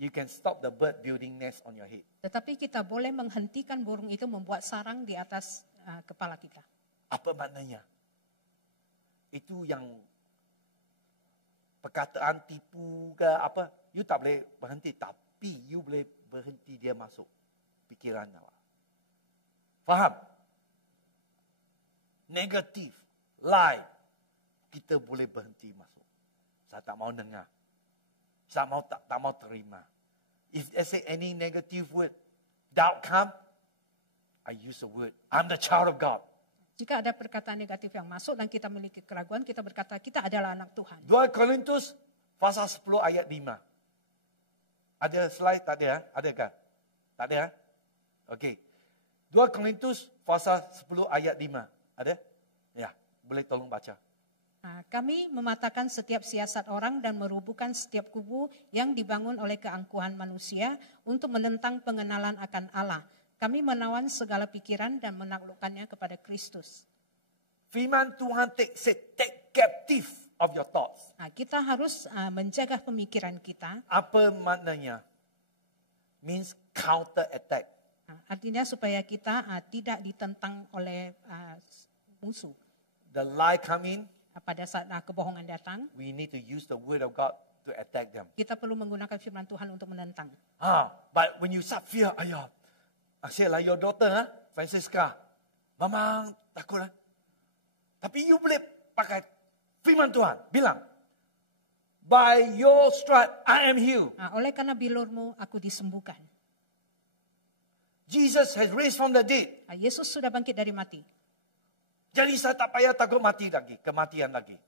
you can stop the bird building nest on your head. Tetapi kita boleh menghentikan burung itu membuat sarang di atas kepala kita. Apa maknanya? Itu yang perkataan tipu ke apa, you tak boleh berhenti, tapi you boleh berhenti dia masuk pikiran awak. Faham? Negatif, lie, kita boleh berhenti masuk. Saya tak mau dengar. Saya tak mau terima. If I say any negative word, doubt come, I use the word, I'm the child of God. Jika ada perkataan negatif yang masuk dan kita memiliki keraguan, kita berkata kita adalah anak Tuhan. 2 Korintus pasal 10 ayat 5. Ada slide tak ada? Adakah? Tak ada? Okey. 2 Korintus pasal 10 ayat 5. Ada? Ya, boleh tolong baca. Kami mematahkan setiap siasat orang dan merubuhkan setiap kubu yang dibangun oleh keangkuhan manusia untuk menentang pengenalan akan Allah. Kami menawan segala pikiran dan menaklukkannya kepada Kristus. Firman Tuhan take captive of your thoughts. Kita harus menjaga pemikiran kita. Apa maknanya? Means counter attack. Artinya supaya kita tidak ditentang oleh musuh. The lie come in. Pada saat kebohongan datang, we need to use the word of God to attack them. Kita perlu menggunakan firman Tuhan untuk menentang. But when you start fear, say like your daughter, Francisca, Mama takut Tapi you boleh pakai firman Tuhan, bilang, by your stripe I am healed. Oleh karena bilurmu aku disembuhkan. Jesus has raised from the dead. Yesus sudah bangkit dari mati. Jadi saya tak payah takut kematian lagi.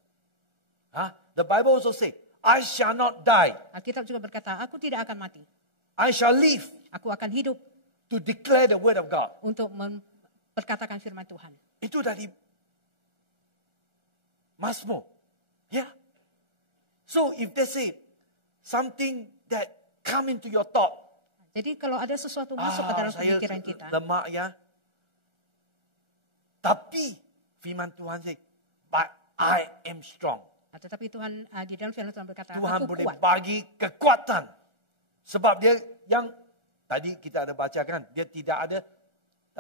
The Bible also say, I shall not die. Alkitab juga berkata, aku tidak akan mati. I shall live. Aku akan hidup. To declare the word of God. Untuk memperkatakan firman Tuhan. Itu dari Mazmur. Yeah. So if they say something that come into your thought. Jadi kalau ada sesuatu masuk ke dalam pemikiran kita. Lemak ya. Tapi firman Tuhan say, but I am strong. Tetapi Tuhan di dalam firman Tuhan berkata, Tuhan aku boleh kuat. bagi kekuatan. Sebab dia yang tadi kita ada bacakan, dia tidak ada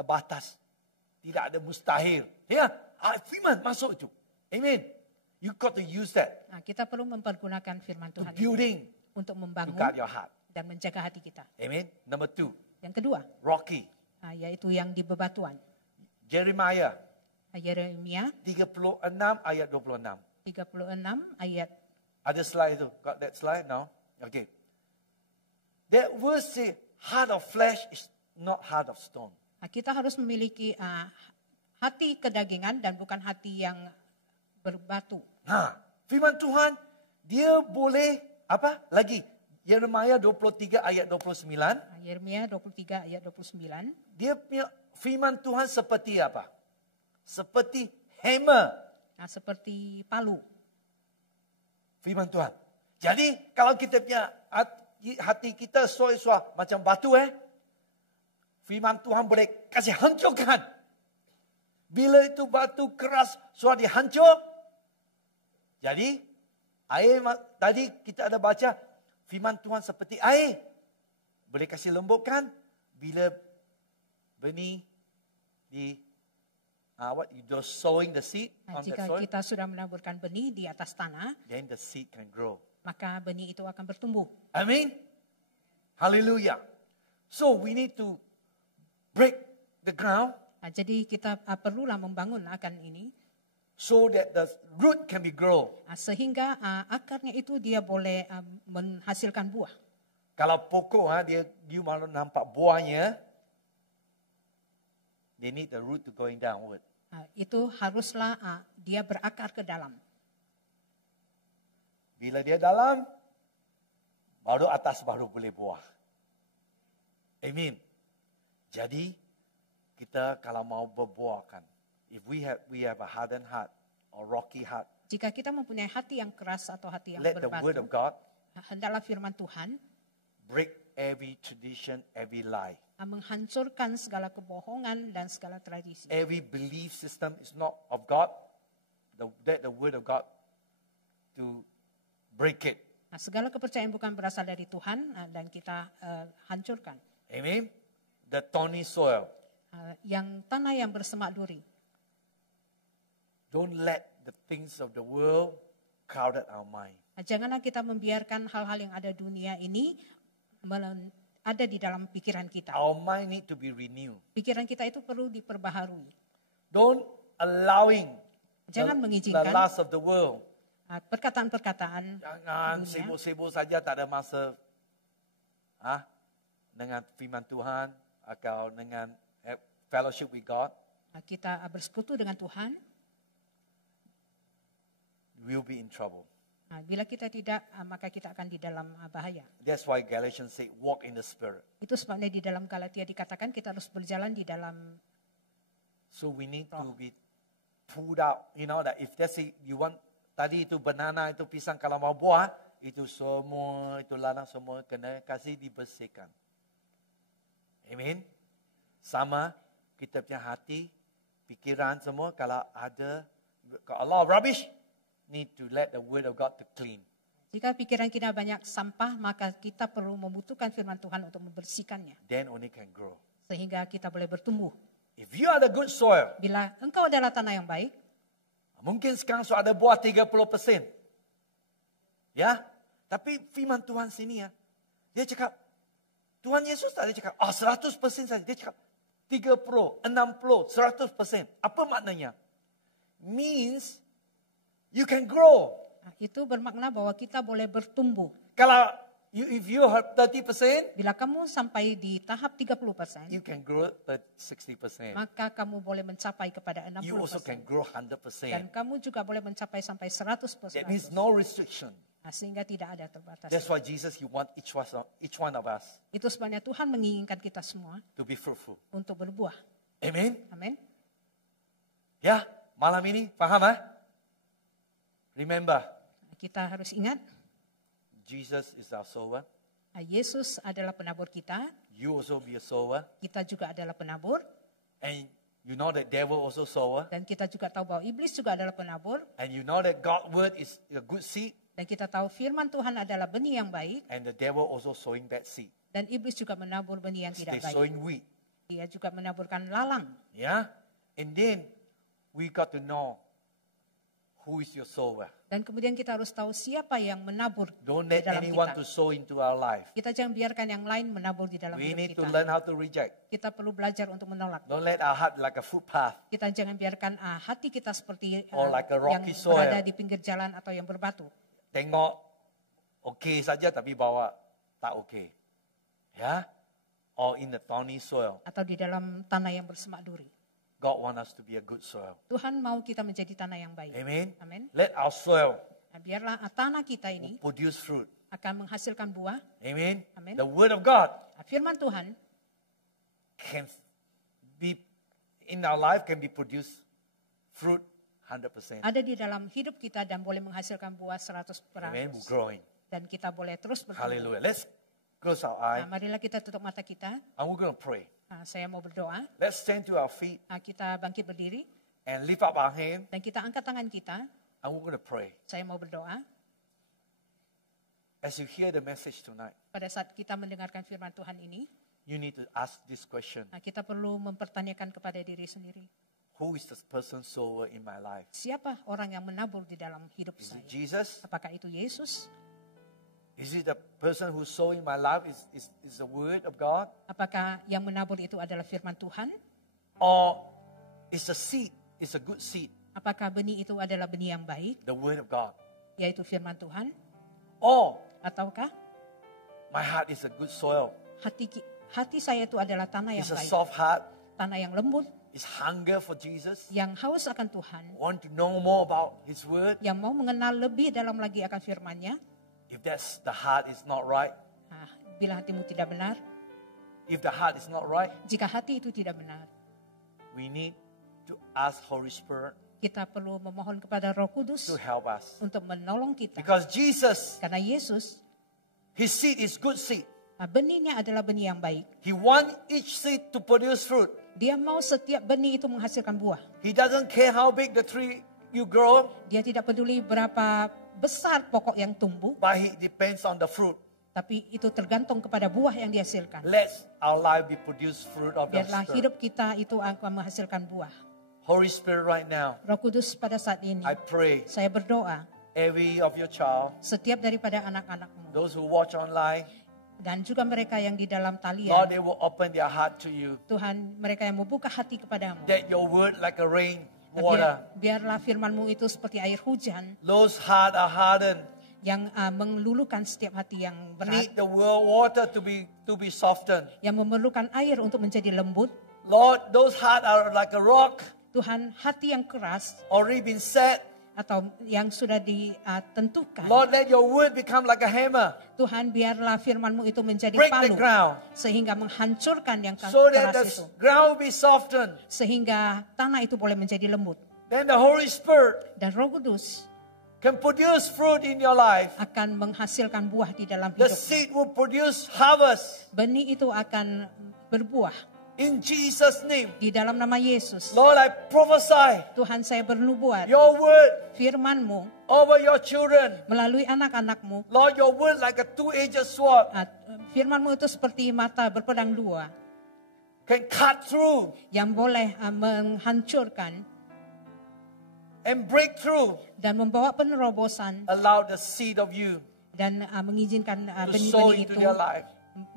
batas. Tidak ada mustahil. Ya, firman masuk itu. Amen. You got to use that Nah, kita perlu mempergunakan firman to Tuhan itu building untuk to membangun guard your heart. dan menjaga hati kita. Amen. Number 2, Yang kedua, rocky. yaitu yang di bebatuan. Jeremiah Yeremia 36 ayat 26. 36 ayat. Ada slide itu. Got that slide now? Okay. That verse say, heart of flesh is not heart of stone. Nah, kita harus memiliki hati kedagingan dan bukan hati yang berbatu. Nah, firman Tuhan, dia boleh, apa? Lagi, Yeremia 23 ayat 29. Yeremia 23 ayat 29. Dia punya firman Tuhan seperti apa? Seperti hammer. Nah, seperti palu. Firman Tuhan. Jadi, kalau kita punya hati kita soal-soal macam batu, firman Tuhan boleh kasih hancurkan. Bila itu batu keras, soal dihancur. Jadi, air tadi kita ada baca, firman Tuhan seperti air. Boleh kasih lembutkan. Bila benih di, you're sowing the seed Nah, on that jika soil, kita sudah menaburkan benih di atas tanah, then the seed can grow. maka benih itu akan bertumbuh. Amen. Hallelujah. So we need to break the ground Nah, jadi kita perlulah membangun akan ini so that the root can be grow. sehingga akarnya itu dia boleh menghasilkan buah. Kalau pokok dia you mahu nampak buahnya, they need the root to going downward. Itu haruslah dia berakar ke dalam. Bila dia dalam, baru atas baru boleh buah. Amen. Jadi kita kalau mau berbuahkan, if we have a hardened heart or rocky heart, Jika kita mempunyai hati yang keras atau hati yang let the word of berbatu, God hendaklah firman Tuhan break every tradition, every lie. menghancurkan segala kebohongan dan segala tradisi. Every belief system is not of God. Let the word of God to break it. Nah, segala kepercayaan bukan berasal dari Tuhan dan kita hancurkan. Amen. The thorny soil. Yang tanah yang bersemak duri. Don't let the things of the world crowded our mind. Nah, janganlah kita membiarkan hal-hal yang ada dunia ini ada di dalam pikiran kita. Our mind need to be renewed. Pikiran kita itu perlu diperbaharui. Don't allowing Jangan the mengizinkan lust of the world. perkataan-perkataan Jangan dunia. sibuk-sibuk saja tak ada masa dengan firman Tuhan atau dengan fellowship with God. Kita bersekutu dengan Tuhan. We'll be in trouble. Bila kita tidak, maka kita akan di dalam bahaya. That's why Galatians say walk in the spirit. Itu sebabnya di dalam Galatia dikatakan kita harus berjalan di dalam. So we need to be pulled out. You know that if that's it, you want tadi itu banana itu pisang kalau mau buah itu semua itu ladang semua kena kasih dibersihkan. Amen. Sama kita punya hati, pikiran semua kalau ada a lot of rubbish, need to let the word of God to clean. Jika pikiran kita banyak sampah, maka kita perlu membutuhkan firman Tuhan untuk membersihkannya. Then only can grow. Sehingga kita boleh bertumbuh. If you are the good soil, Bila engkau adalah tanah yang baik, mungkin sekarang sudah ada buah 30%. Ya, tapi firman Tuhan sini dia cakap, Tuhan Yesus tak ada cakap, 100% saja. Dia cakap 30, 60, 100%. Apa maknanya? Means you can grow. itu bermakna bahwa kita boleh bertumbuh. Kalau if you have 30%, Bila kamu sampai di tahap 30%, you can grow 60%. maka kamu boleh mencapai kepada You also can 60%. grow Dan 100%. kamu juga boleh mencapai sampai 100%. That means no restriction. Sehingga tidak ada terbatas. That's why Jesus, He wants each one of us Itu sebabnya Tuhan menginginkan kita semua to be fruitful. untuk berbuah. Amen. Amin. Ya, malam ini faham Remember, Kita harus ingat, Jesus is our sower. Yesus adalah penabur kita. You also be a sower. Kita juga adalah penabur. And you know that devil also sower. Dan kita juga tahu bahwa iblis juga adalah penabur. And you know that God's word is a good seed. Dan kita tahu firman Tuhan adalah benih yang baik. And the devil also sowing bad seed. Dan iblis juga menabur benih yang They're tidak baik. sowing wheat. Dia juga menaburkan lalang. Yeah. And then we got to know who is your sower. Dan kemudian kita harus tahu siapa yang menabur Don't di let dalam anyone kita. to sow into our life. Kita jangan biarkan yang lain menabur di dalam We hidup need to kita. learn how to reject. Kita perlu belajar untuk menolak. Don't let our heart like a footpath. Kita jangan biarkan hati kita seperti Or like a yang rocky soil. berada di pinggir jalan atau yang berbatu. Tengok okey saja tapi bawa tak okey. Ya? Or in the thorny soil. Atau di dalam tanah yang bersemak duri. God wants us to be a good soil. Tuhan mau kita menjadi tanah yang baik. Amen. Amin. Let our soil Nah, biarlah tanah kita ini produce fruit. akan menghasilkan buah. Amen. Amen. The word of God Firman Tuhan can be in our life can be produced fruit 100%. ada di dalam hidup kita dan boleh menghasilkan buah 100%. Amen. We're growing. Dan kita boleh terus bertumbuh. Hallelujah. Let's close our Nah, eye marilah kita tutup mata kita. and we're going to pray. Saya mau berdoa. Let's stand to our feet Kita bangkit berdiri and lift up our hand dan kita angkat tangan kita. and we're going to pray. Saya mau berdoa. As you hear the message tonight, Pada saat kita mendengarkan firman Tuhan ini, you need to ask this question. kita perlu mempertanyakan kepada diri sendiri. Who is the person sower in my life? Siapa orang yang menabur di dalam hidup Is saya? it Jesus? Apakah itu Yesus? Is it the person who sow in my life is the word of God? Apakah yang menabur itu adalah firman Tuhan? Or is the seed, is a good seed, Apakah benih itu adalah benih yang baik, the word of God? yaitu firman Tuhan? Or Ataukah my heart is a good soil. hati saya itu adalah tanah yang It's a baik, soft heart. tanah yang lembut, It's hunger for Jesus. yang haus akan Tuhan, Want to know more about His word. yang mau mengenal lebih dalam lagi akan firman-Nya. If that's the heart is not right, Bila hatimu tidak benar, if the heart is not right, jika hati itu tidak benar, we need to ask Holy Spirit kita perlu memohon kepada Roh Kudus to help us. untuk menolong kita. Because Jesus, Karena Yesus, His seed is good seed. benihnya adalah benih yang baik. He wants each seed to produce fruit. Dia mau setiap benih itu menghasilkan buah. He doesn't care how big the tree you grow, Dia tidak peduli berapa besar pokok yang tumbuh, but it depends on the fruit. tapi itu tergantung kepada buah yang dihasilkan. Let our life be produce fruit of the Biarlah Spirit. hidup kita itu akan menghasilkan buah. Holy Spirit, right now, Roh Kudus pada saat ini, I pray saya berdoa, every of your child, setiap daripada anak-anakmu, those who watch online, dan juga mereka yang di dalam Lord, talian, they will open their heart to you. Tuhan, mereka yang membuka hati kepadamu. That your word like a rain, water. Biarlah firman-Mu itu seperti air hujan Those heart are hardened. yang meluluhkan setiap hati yang berat, Need the water to be softened. yang memerlukan air untuk menjadi lembut. Lord, those heart are like a rock, Tuhan, hati yang keras already been set. atau yang sudah ditentukan. Lord, let your word become like a hammer. Tuhan, biarlah firman-Mu itu menjadi Break the palu ground. sehingga menghancurkan yang So that keras the itu. ground will be softened. Sehingga tanah itu boleh menjadi lembut. Then the Holy Spirit Dan Roh Kudus can produce fruit in your life. akan menghasilkan buah di dalam The hidup. seed will produce harvest. Benih itu akan berbuah In Jesus' name. di dalam nama Yesus. Lord, I prophesy Tuhan, saya bernubuat your word firman-Mu over your children. melalui anak-anak-Mu. Lord, your word like a two-edged sword Firman-Mu itu seperti mata berpedang dua can cut through yang boleh menghancurkan and break through. dan membawa penerobosan Allow the seed of you dan mengizinkan to sow benih-benih into itu their life.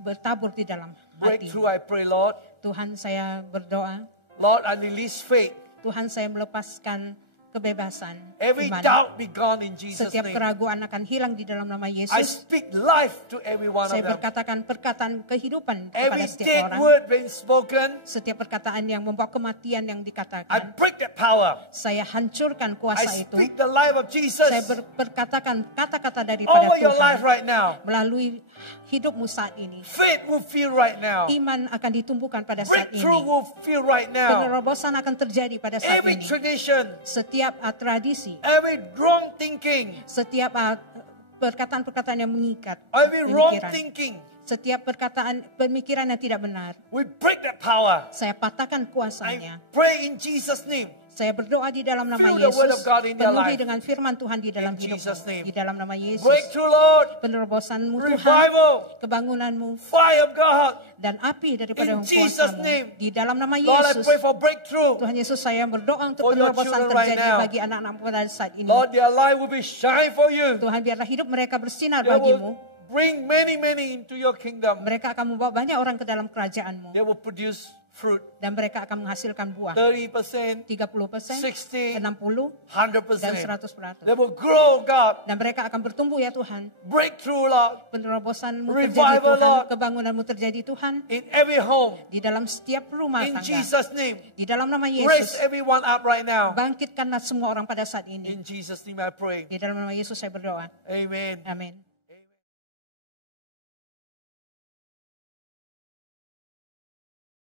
bertabur di dalam hati. Breakthrough, I pray, Lord. Tuhan, saya berdoa. Lord, I release faith. Tuhan, saya melepaskan kebebasan Every iman. doubt be gone in Jesus' Setiap name. keraguan akan hilang di dalam nama I Yesus. speak life to every one of Saya them. berkatakan perkataan kehidupan Every kepada setiap dead orang. word being spoken, Setiap perkataan yang membawa kematian yang I dikatakan, break that power. saya hancurkan I kuasa itu. speak the life of Jesus Saya berkatakan kata-kata daripada over your Tuhan life right now. melalui hidupmu saat ini. Faith will feel right now. Iman akan ditumbuhkan pada saat Breakthrough ini. will feel right now. Penerobosan akan terjadi pada saat Every ini. tradition, Setiap tradisi, every wrong thinking, setiap perkataan-perkataan yang mengikat every wrong pemikiran, thinking, setiap perkataan pemikiran yang tidak benar, we break that power. saya patahkan I kuasanya. pray in Jesus' name. Saya berdoa di dalam nama Fill the word Yesus, of God in their penuhi life. dengan firman Tuhan di dalam In hidupmu. Jesus' name. Di dalam nama Yesus, Breakthrough, Lord. penerobosanmu Tuhan, Revival. kebangunanmu, Fire of God. dan api daripada In Jesus' kuasamu. name. Di dalam nama Lord, I Yesus, pray for breakthrough. Tuhan Yesus, saya berdoa untuk For your penerobosan children right terjadi now. bagi anak-anak pada saat ini. Lord, their life will be shine for you. Tuhan, biarlah hidup mereka bersinar They bagimu. will bring many into your kingdom. Mereka akan membawa banyak orang ke dalam kerajaanmu. They will produce fruit. Dan mereka akan menghasilkan buah. 30%, 30%, 60, 60, 100%. dan 100%. They will grow, God. Dan mereka akan bertumbuh ya Tuhan. Breakthrough, Lord. Penerobosanmu Revival, terjadi Tuhan. Lord. Kebangunanmu terjadi Tuhan. In every home. Di dalam setiap rumah In tangga. Jesus' name. Di dalam nama Raise Yesus. everyone up right now. Bangkitkanlah semua orang pada saat ini. In Jesus' name I pray. Di dalam nama Yesus saya berdoa. Amen. Amin.